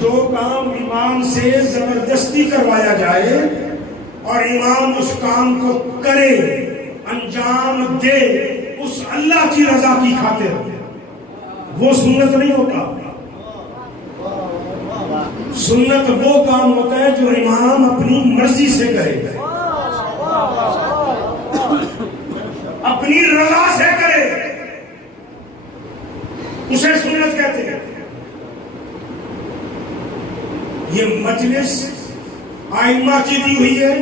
جو کام امام سے زبردستی کروایا جائے اور امام اس کام کو کرے، انجام دے اس اللہ کی رضا کی خاطر، وہ سنت نہیں ہوتا۔ سنت وہ کام ہوتا ہے جو امام اپنی مرضی سے کرے، اپنی رضا سے کرے، اسے سنت کہتے ہیں۔ یہ مجلس ائمہ کی دی ہوئی ہے،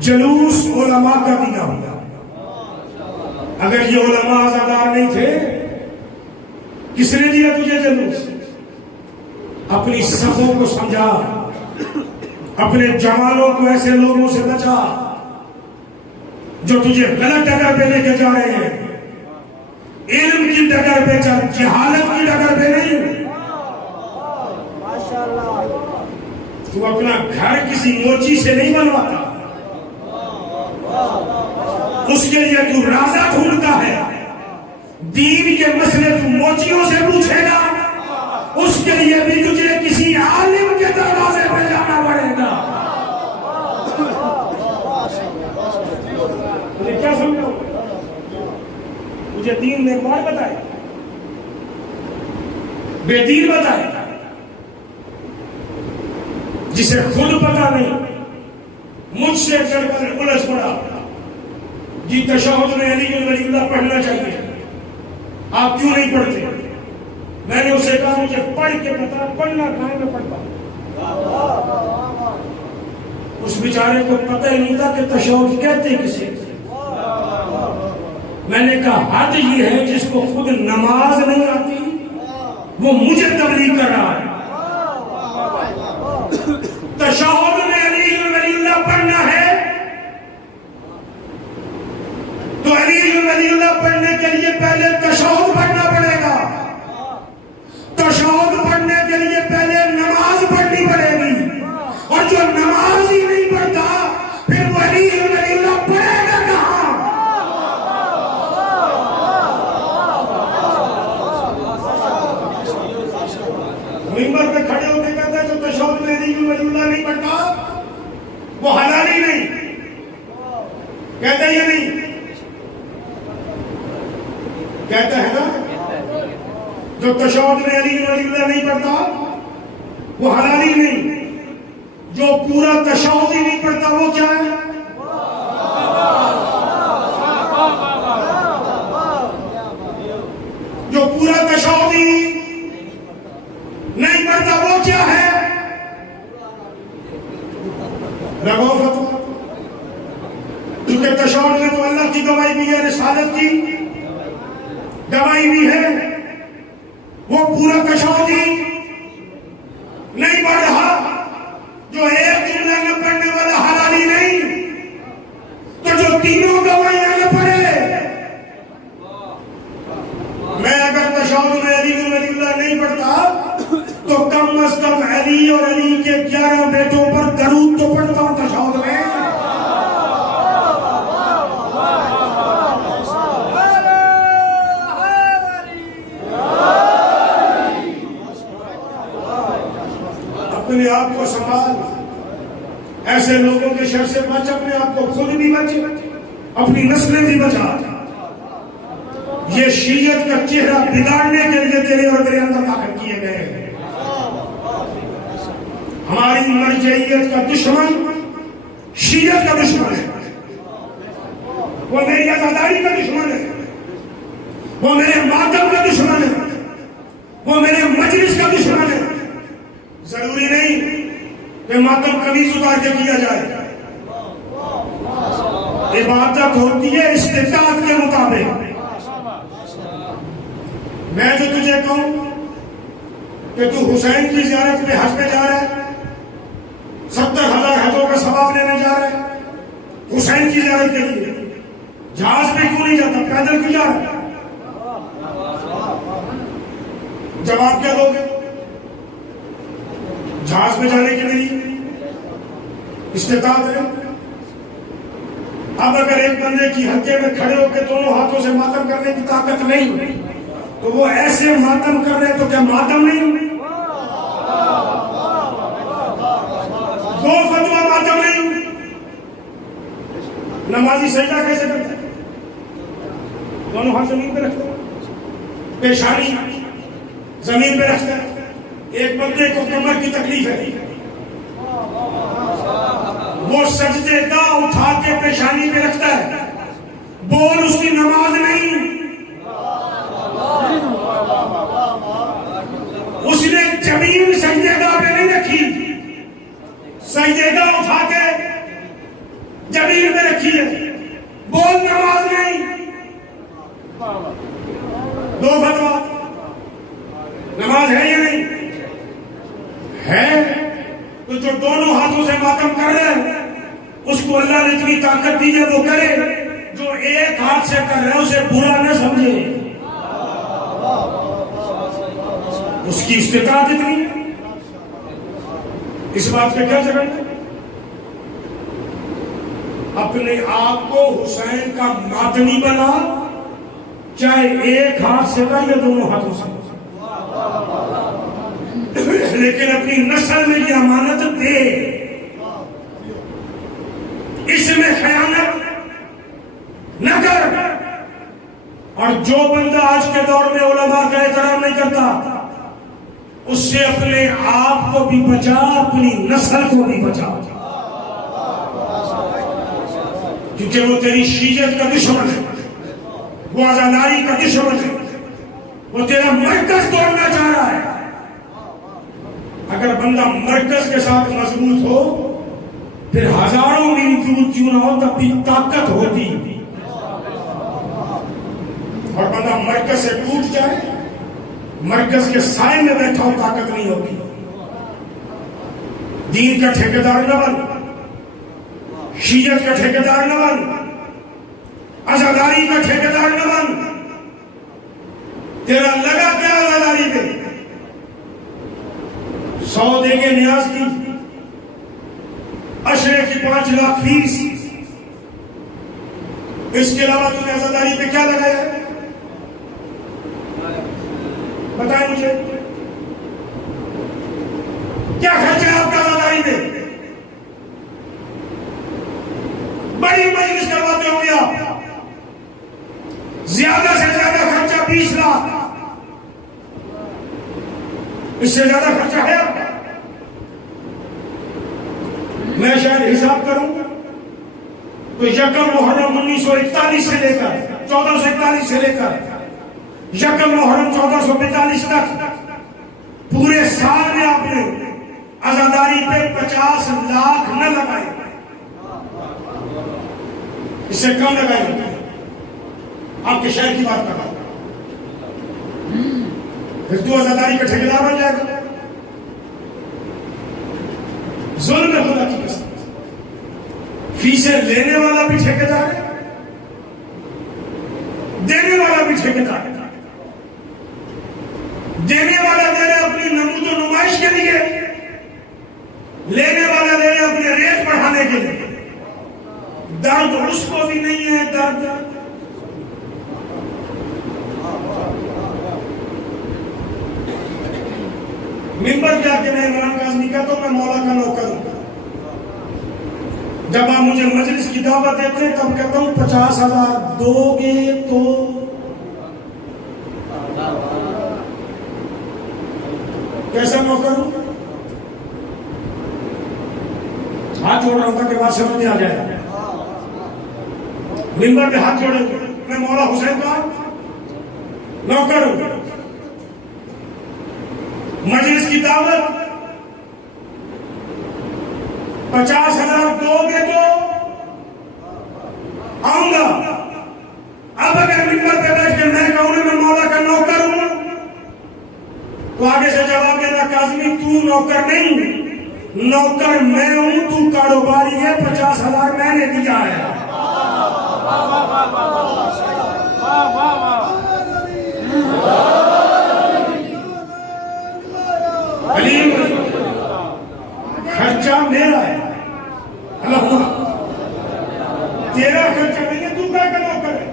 جلوس علماء کا دیا ہوگا۔ اگر یہ علماء آزادار نہیں تھے، کس نے دیا تجھے جلوس؟ اپنی صفوں کو سمجھا، اپنے جوانوں کو ایسے لوگوں سے بچا جو تجھے غلط ڈگر پہ لے کے جا رہے ہیں، علم کی ڈگر پہ چل، جہالت کی ڈگر پہ نہیں۔ تو اپنا گھر کسی موچی سے نہیں بنواتا، اس کے لیے تو رازہ ڈھونڈتا ہے۔ دین کے مسئلے تو موچیوں سے پوچھے گا، اس کے لیے بھی تجھے کسی عالم کے دروازے پہ جانا پڑے گا۔ مجھے کیا سمجھو؟ مجھے دین نے ایک بار بتایا، بے دین بتایا، جسے خود پتا نہیں، مجھ سے چڑھ کر الجھ پڑا جی تشہد میں علی ولی اللہ پڑھنا چاہیے، آپ کیوں نہیں پڑھتے؟ میں نے اسے کہا مجھے پڑھ کے بتا، پڑھنا کہاں میں پڑھتا ہوں۔ اس بیچارے کو پتہ ہی نہیں تھا کہ تشہد کہتے کسے۔ میں نے کہا حد یہ ہے جس کو خود نماز نہیں آتی وہ مجھے تبلیغ کر رہا ہے۔ تشہد میں علی ولی اللہ پڑھنا ہے تو علی ولی اللہ پڑھنے کے لیے پہلے تشہد پڑھنا پڑے گا، تشہد پڑھنے کے لیے پہلے نماز پڑھنی پڑے گی، اور جو نماز ہی نہیں پڑھتا پھر وہ علی ولی اللہ پڑھے گا کہاں؟ منبر پہ کھڑے ہو کے کہتا ہے جو تشہد میں علی ولی اللہ نہیں پڑھتا وہ حلال ہی نہیں، کہتا ہے یہ نہیں، کہتا ہے نا جو تشہد میں علی ولی اللہ نہیں پڑھتا وہ حلال ہی نہیں، جو پورا تشہد ہی نہیں پڑھتا وہ کیا ہے؟ جو پورا تشہد ہی نہیں پڑھتا وہ کیا ہے؟ لگاؤ فتویٰ، کیونکہ تشہد میں تو اللہ کی گواہی بھی ہے، رسالت کی گواہی بھی ہے، وہ پورا تشہد ہی نہیں پڑھ رہا، جو ایک جملہ نہ پڑھنے والا حلالی نہیں، تو جو تینوں گواہیاں نہ پڑھے۔ میں اگر تشہد میں علی ولی اللہ نہیں پڑھتا تو کم از کم علی اور علی کے 11 بیٹوں پر درود تو پڑھتا ہوں تشہد میں۔ اپنے آپ کو سنبھال، ایسے لوگوں کے شر سے بچ، اپنے آپ کو خود بھی بچ، اپنی نسلیں بھی بچا۔ یہ شیعت کا چہرہ بگاڑنے کے لیے تیرے اور میرے اندر داخل کیے گئے ہیں۔ ہماری مرجعیت کا دشمن شیعت کا دشمن ہے، وہ میری آزاداری کا دشمن ہے، وہ میرے ماتم کا دشمن ہے، وہ میرے مجلس کا دشمن ہے۔ ضروری نہیں کہ ماتم قمیض اتار کے کیا جائے، عبادت ہوتی ہے استطاعت کے مطابق۔ میں جو تجھے کہوں کہ تو حسین کی زیارت میں حج پہ جا رہا ہے، 70,000 حجوں کا ثواب لینے جا رہا ہے حسین کی زیارت کے لیے، جہاز پہ کیوں نہیں جاتا، پیدل کیوں جا رہا ہے؟ جواب کیا دو گے؟ جہاز میں جانے کے لیے استطاعت ہے۔ اب اگر ایک بندے کی ہتھے میں کھڑے ہو کے دونوں ہاتھوں سے ماتم کرنے کی طاقت نہیں تو وہ ایسے ماتم کر رہے تو کیا ماتم نہیں؟ دو فتویٰ ماتم نہیں. نمازی سجدہ کیسے کرتا ہے؟ دونوں ہاتھ زمین پہ رکھتا ہے, پیشانی زمین پہ رکھتا ہے. ایک بندے کو کمر کی تکلیف ہے, وہ سجدے کا اٹھا کے پیشانی پہ رکھتا ہے, بول اس کی نماز نہیں. اس نے زمین سجدے کا پہ نہیں رکھی, سجدے کا اٹھا کے زمین پہ رکھی ہے, بول نماز نہیں. دو فتویٰ, نماز ہے یا نہیں ہے؟ تو جو دونوں ہاتھوں سے ماتم کر رہے ہیں اس کو اللہ نے اتنی طاقت دی ہے وہ کرے, جو ایک ہاتھ سے کر رہے ہیں اسے برا نہ سمجھے, اس کی استطاعت اتنی. اس بات پہ کیا جگہ ہے؟ اپنے آپ کو حسین کا ماتمی بنا, چاہے ایک ہاتھ سے کر یا دونوں ہاتھوں سے, لیکن اپنی نسل میں یہ امانت دے, اس میں خیانت نہ کر. اور جو بندہ آج کے دور میں علماء کا احترام نہیں کرتا, اس سے اپنے آپ کو بھی بچا, اپنی نسل کو بھی بچا, کیونکہ وہ تیری شیعت کا دشمن ہے, وہ آزاداری کا دشمن ہے, وہ تیرا مرکز توڑنا چاہ رہا ہے. اگر بندہ مرکز کے ساتھ مضبوط ہو پھر ہزاروں میل دور کیوں نہ ہو تب بھی طاقت ہوتی, اور بندہ مرکز سے ٹوٹ جائے, مرکز کے سائے میں بیٹھا ہو طاقت نہیں ہوتی. دین کا ٹھیکیدار نہ بن, شیعت کا ٹھیکیدار نہ بن, عزاداری کا ٹھیکیدار نہ بن. تیرا لگا کیا عزاداری پہ؟ 100 دے کے نیاز کی, اشرے کی 5 لاکھ فیس, اس کے علاوہ تم نے عزاداری پہ کیا لگایا؟ بتائیں مجھے, کیا خرچہ ہے آپ کا عزاداری پہ؟ بڑی مجلس کرواتے ہوں گے آپ, زیادہ سے زیادہ خرچہ 20 لاکھ, اس سے زیادہ خرچہ ہے آپ کا؟ میں شاید حساب کروں تو یکم محرم 1941 سے لے کر 1441 سے لے کر یکم محرم 1442 تک پورے سال میں آپ نے عزاداری پہ 50 لاکھ نہ لگائے, اس سے کم لگائے. آپ کے شہر کی بات کر رہا ہوں, پھر تو عزاداری کا ٹھیکیدار بن جائے گا. ظلم ہے خدا کی قسم. فیسیں لینے والا بھی ٹھیکیدار ہے, دینے والا بھی ٹھیکیدار ہے. دینے والا دے رہے اپنی نمود و نمائش کے لیے, لینے والا دے رہے اپنے ریٹ بڑھانے کے لیے. درد اس کو بھی نہیں ہے, درد ممبر کیا کہ میں عمران کاظمی کہتا ہوں میں مولا کا نوکر ہوں. جب آپ مجھے مجلس کی دعوت دیتے ہیں تب کہتا ہوں 50,000 دو گے تو کیسا نوکر ہوں؟ ہاتھ جوڑ رہا ہوں کہ بات سمجھ میں آ جائے. ممبر پہ ہاتھ جوڑے میں مولا حسین کا نوکر ہوں. مجلس کی دعوت 50,000 دو گے تو آؤں گا. اب اگر ممبر پہ بیٹھ کے میں کہوں میں مولا کا نوکر ہوں تو آگے سے جواب دینا کاظمی تو نوکر نہیں, نوکر میں ہوں, تو کاروباری ہے, 50,000 میں نے دیا ہے. علیم خرچہ میرا ہے, اللہ تیرا خرچہ نہیں ہے, تو کیا کرنا کرے.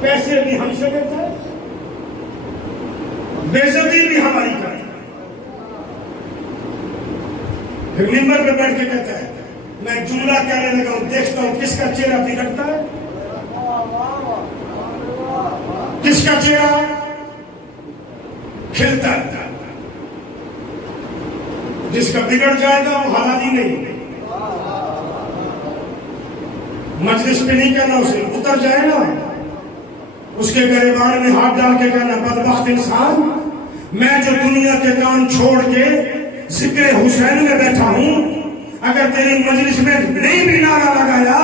پیسے بھی ہم سے لیتا ہے, بے عزتی بھی ہماری کرتا ہے. پھر ممبر پہ بیٹھ کے کہتا ہے میں جملہ کہنے لگا ہوں، دیکھتا ہوں کس کا چہرہ بگڑتا ہے، کس کا چہرہ کھلتا ہے۔ جس کا بگڑ جائے گا وہ حلال ہی نہیں، مجلس پہ نہیں کہنا، اسے اتر جائے نا، اس کے گریبان میں ہاتھ ڈال کے کہنا بدبخت انسان، میں جو دنیا کے کام چھوڑ کے ذکر حسین میں بیٹھا ہوں، اگر تیری مجلس میں نہیں بھی نعرہ لگایا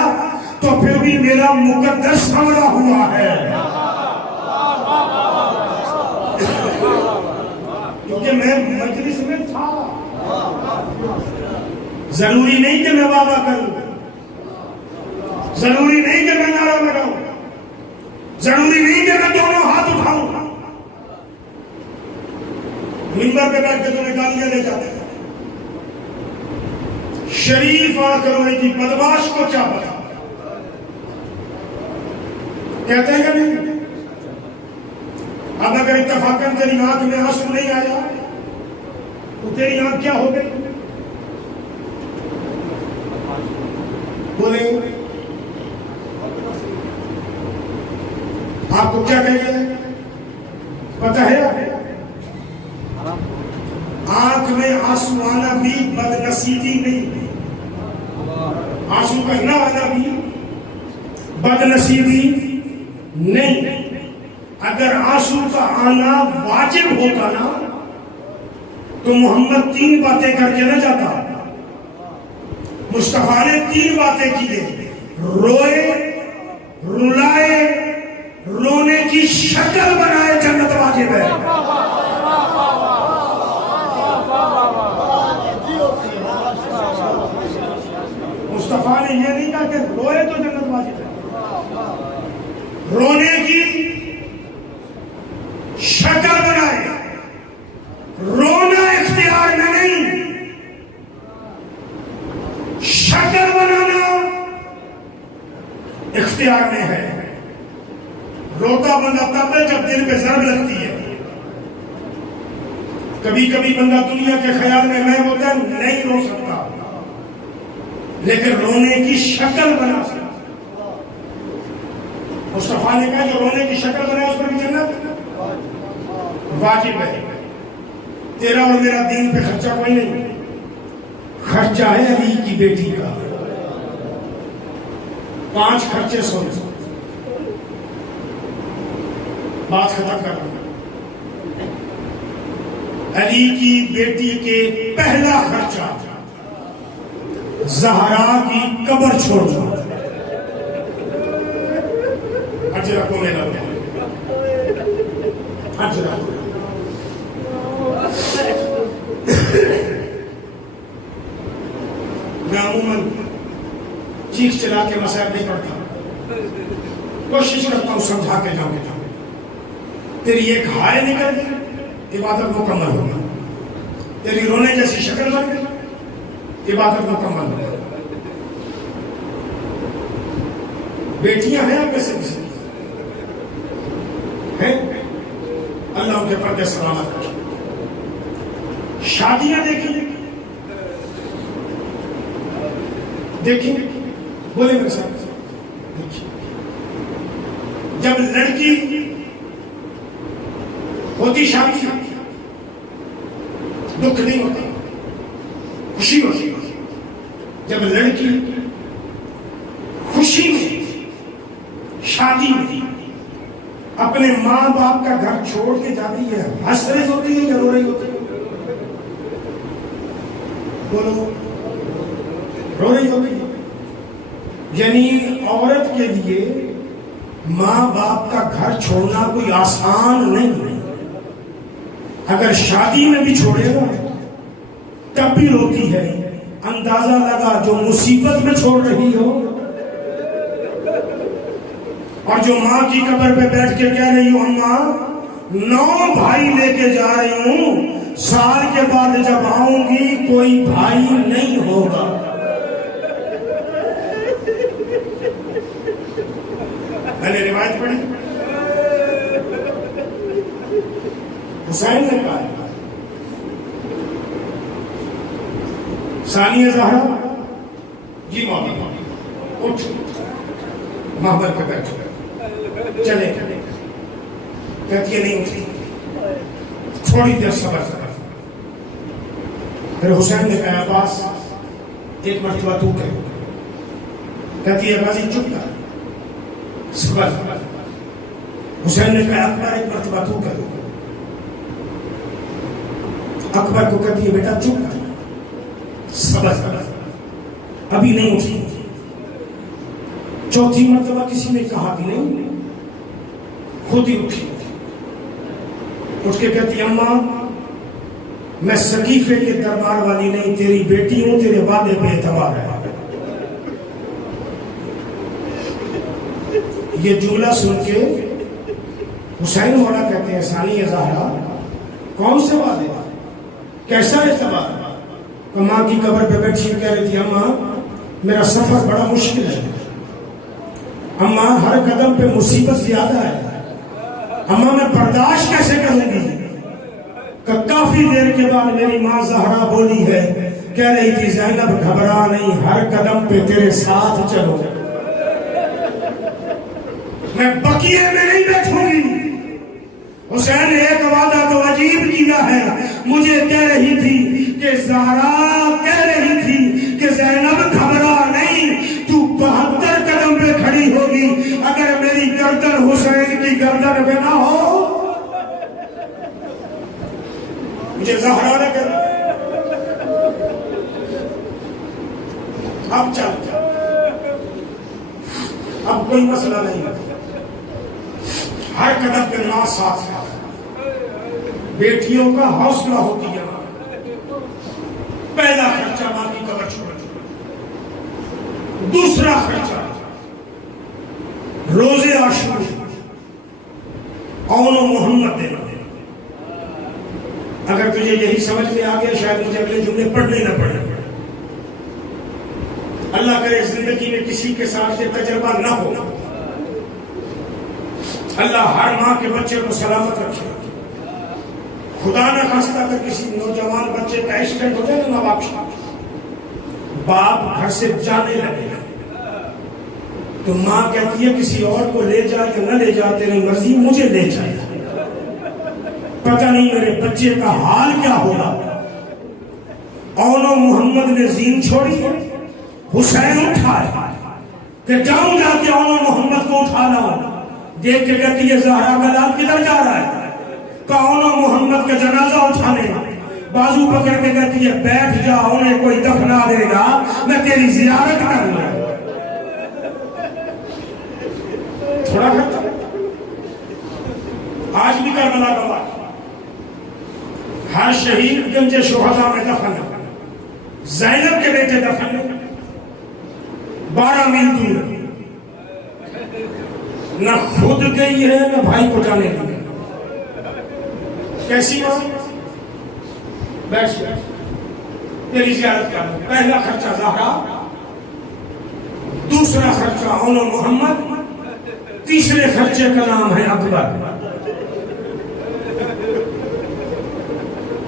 تو پھر بھی میرا مقدر سنورا ہوا ہے، کیونکہ میں مجلس میں تھا۔ ضروری نہیں کہ میں وعدہ کروں، ضروری نہیں کہ میں نعرہ لگاؤں، ضروری نہیں کہ میں دونوں ہاتھ اٹھاؤں۔ ممبر پہ بیٹھ کے تمہیں گالیاں لے جاتے ہیں، شریف آ کر انہیں کی بدماش کو کیا پتا، کہتے ہیں کہ نہیں؟ اب اگر اتفاقاً تیری آنکھ میں آنسو نہیں آیا تو تیری آنکھ کیا ہو گئی؟ بولیں آپ کو کیا کہیے پتہ ہے؟ آنکھ میں آنسو آنا بھی بدنصیبی نہیں، آنسو کا نہ آنا بھی بدنصیبی نہیں۔ اگر آنسو کا آنا واجب ہوتا نا تو محمد 3 باتیں کر کے نہ جاتا، مصطفیٰ نے 3 باتیں کی ہیں، روئے، رلائے، رونے کی شکل بنائے، جنت واجب ہے۔ مصطفیٰ نے یہ نہیں کہا کہ روئے تو جنت واجب ہے، رونے کی شکل بنائے، رونا اختیار میں نہیں، شکل بنانا اختیار میں ہے۔ روتا بندہ تب ہے جب دل پہ ضرب لگتی ہے۔ کبھی کبھی بندہ دنیا کے خیال میں ہوتا ہے نہیں رو سکتا، لیکن رونے کی شکل بنا سکتا۔ مصطفیٰ نے کہا جو رونے کی شکل بنائے اس پر بھی جنت واجب ہے۔ تیرا اور میرا دین پہ خرچہ کوئی نہیں، خرچہ ہے علی کی بیٹی کا۔ 5 خرچے سن، بات ختم کر دوں۔ علی کی بیٹی کے پہلا خرچہ زہرا کی قبر چھوڑنا، اجرا کو میرا اجرا کو۔ میں عموماً چیخ چلا کے مسائل نہیں پڑھتا، کوشش کرتا ہوں سمجھا کے جاؤں گا۔ تیری ایک ہائے نکل گئی، عبادت مکمل ہوگی۔ تیری رونے جیسی شکل بن گئی، عبادت مکمل ہوگی۔ بیٹیاں ہیں آپ میں سے کسی ہیں؟ اللہ ان کے پردے سلامت رکھے۔ شادیاں دیکھیں دیکھیں، بولے میرے ساتھ، دیکھیں جب لڑکی ہوتی شادی دکھ نہیں ہوتا، خوشی ہوتی۔ جب لڑکی خوشی میں، شادی میں اپنے ماں باپ کا گھر چھوڑ کے جاتی ہے، ہنس رہی ہوتی ہے یا رو رہی ہوتی ہے؟ بولو، رو رہی ہوتی ہے۔ یعنی عورت کے لیے ماں باپ کا گھر چھوڑنا کوئی آسان نہیں ہے۔ اگر شادی میں بھی چھوڑے گا تب بھی روتی ہے، اندازہ لگا جو مصیبت میں چھوڑ رہی ہو۔ اور جو ماں کی قبر پہ بیٹھ کے کہہ رہی ہوں اماں 9 بھائی لے کے جا رہی ہوں، سال کے بعد جب آؤں گی کوئی بھائی نہیں ہوگا۔ میں نے روایت پڑھی، حسین نے کہا ثانیہ زہرا جی مولا اٹھ محبر پہ بیٹھو چلے کہتی ہے نہیں اٹھی تھوڑی دیر صبر کر. پھر حسین نے کہا عباس ایک مرتبہ تو کہو. کہتی ہے غازی چپ کر صبر. حسین نے کہا اکبر ایک مرتبہ تو کہو. اکبر کو کہتی ہے بیٹا چپ کر صبر کر ابھی نہیں اٹھی. چوتھی مرتبہ کسی نے کہا بھی نہیں خود ہی اٹھی. اٹھ کے کہتی اماں میں سقیفے کے دربار والی نہیں تیری بیٹی ہوں تیرے وعدے پہ اعتبار ہے. یہ جملہ سن کے حسین مولا کہتے ہیں ثانیہ زہرا کون سے وعدے کیسا اعتبار. ماں کی قبر پہ بیٹھی کہہ رہی تھی اماں میرا سفر بڑا مشکل ہے. اماں ہر قدم پہ مصیبت زیادہ ہے. اماں میں برداشت کیسے کروں گی. کافی دیر کے بعد میری ماں زہرا بولی ہے کہہ رہی تھی زینب گھبرا نہیں ہر قدم پہ تیرے ساتھ چلو میں بقیے میں نہیں بیٹھوں گی. حسین نے ایک وعدہ تو عجیب کیا ہے. مجھے کہہ رہی تھی کہ زہرا کہہ رہی تھی کہ زینب گھبرا نہیں تو 72 قدم پہ کھڑی ہوگی اگر میری گردن حسین کی گردن پہ نہ ہو. مجھے زہرا نے کہا اب چل اب کوئی مسئلہ نہیں. ہر قدم پہ ماں ساتھ ہے. بیٹیوں کا حوصلہ ہوتی ہے. پہلا خرچہ ماں کی قبر چھوڑ. دوسرا خرچہ روزے عاشور اون و محمد دینا. اگر تجھے یہی سمجھ میں آ گیا شاید مجھے اگلے جملے پڑھنے نہ پڑے. اللہ کرے زندگی میں کسی کے ساتھ یہ تجربہ نہ ہو. اللہ ہر ماں کے بچے کو سلامت رکھے. خدا نہ خواستہ اگر کسی نوجوان بچے کا ایکسیڈنٹ ہو جائے تو ماں باپ گھر سے جانے لگے تو ماں کہتی ہے کسی اور کو لے جا یا نہ لے جا تیری مرضی مجھے لے جائے. پتہ نہیں میرے بچے کا حال کیا ہوگا. اون و محمد نے زین چھوڑی. حسین اٹھا کہ جاؤں جا کے اون و محمد کو اٹھا لاؤں. دیکھ کے کہتی ہے زہرا کا لال کدھر جا رہا ہے. کون محمد کا جنازہ اٹھانے. بازو پکڑ کے کہتی ہے بیٹھ جا انہیں کوئی دفنا دے گا میں تیری زیارت کروں گا. تھوڑا خرچہ آج بھی کربلا کا ہر شہید گنج شہداء میں دفن. زینب کے بیٹے دفن 12 میل دور. نہ خود گئی ہے نہ بھائی کو جانے دی. کیسی ماں بیٹھ تیری زیارت کر. پہلا خرچہ زہرا, دوسرا خرچہ اون و محمد, تیسرے خرچے کا نام ہے اکبر.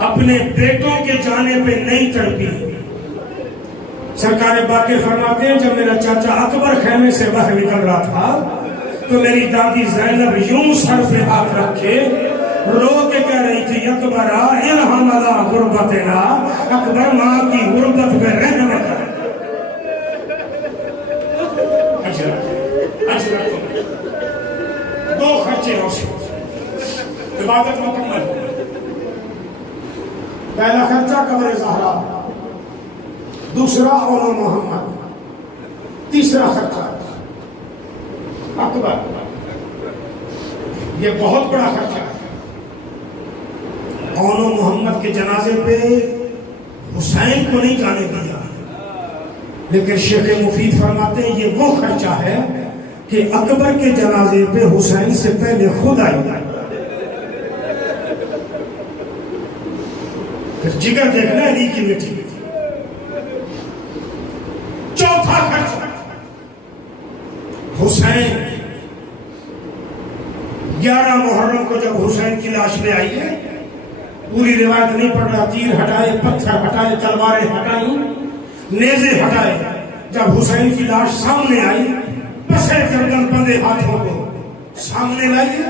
اپنے بیٹوں کے جانے پہ نہیں تڑپی. سرکار باقی فرماتے ہیں جب میرا چاچا اکبر خیمے سے باہر نکل رہا تھا تو میری دادی زینب یوں سر پہ ہاتھ رکھے رو کے کہہ رہی تھی اکبر ارحم علی غربتنا. اکبر ماں کی غربت پہ رحم کر. دو خرچے ہو عبادت مکمل ہو. پہلا خرچہ قبر زہرا, دوسرا اون و محمد, تیسرا خرچہ اکبر. یہ بہت بڑا خرچہ ہے. اون و محمد کے جنازے پہ حسین کو نہیں جانے دیا, لیکن شیخ مفید فرماتے ہیں یہ وہ خرچہ ہے کہ اکبر کے جنازے پہ حسین سے پہلے خود آئی. پھر جگر دیکھنا علی کی بیٹی. چوتھا خرچہ حسین 11 محرم کو جب حسین کی لاش لے آئی ہے, پوری روایت نہیں پڑھ رہا, تیر ہٹائے, پتھر ہٹائے, تلواریں ہٹائیں, نیزے ہٹائے. جب حسین کی لاش سامنے آئی پسے گردن بندے ہاتھوں کو سامنے لائیے,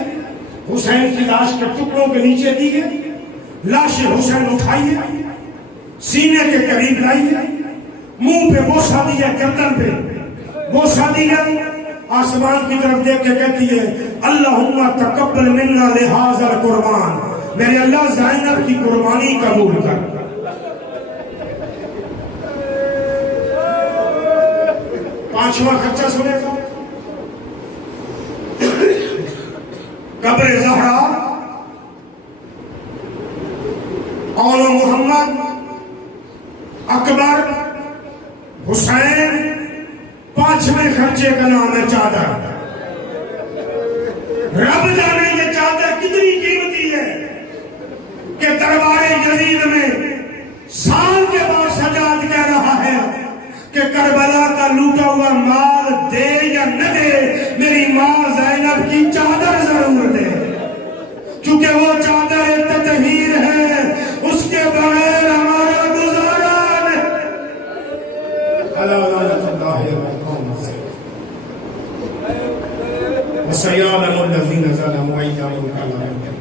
حسین کی لاش کے ٹکڑوں کے نیچے دیے, لاش حسین اٹھائیے, سینے کے قریب لائیے, منہ پہ بوسہ دیا, گردن پہ بوسہ دیا, آسمان کی طرف دیکھ کے کہتی ہے اللہم تقبل منا لہذا القربان, میرے اللہ زینب کی قربانی قبول کر. پانچواں خرچہ سنے گا, قبر زہرا اور محمد اکبر حسین. پانچویں خرچے کا نام ہے چادر. رب جانے یہ چادر کتنی قیمتی ہے کہ دربار یزید میں سال کے بعد سجاد کہہ رہا ہے کہ کربلا کا لوٹا ہوا مال دے یا نہ دے, میری ماں زینب کی چادر ضرور دے, کیونکہ وہ چادر تطہیر ہے, اس کے بغیر ہمارا گزارا نہیں. لعنت اللہ والقوم الظالمین وسيعلم الذين ظلموا أي منقلب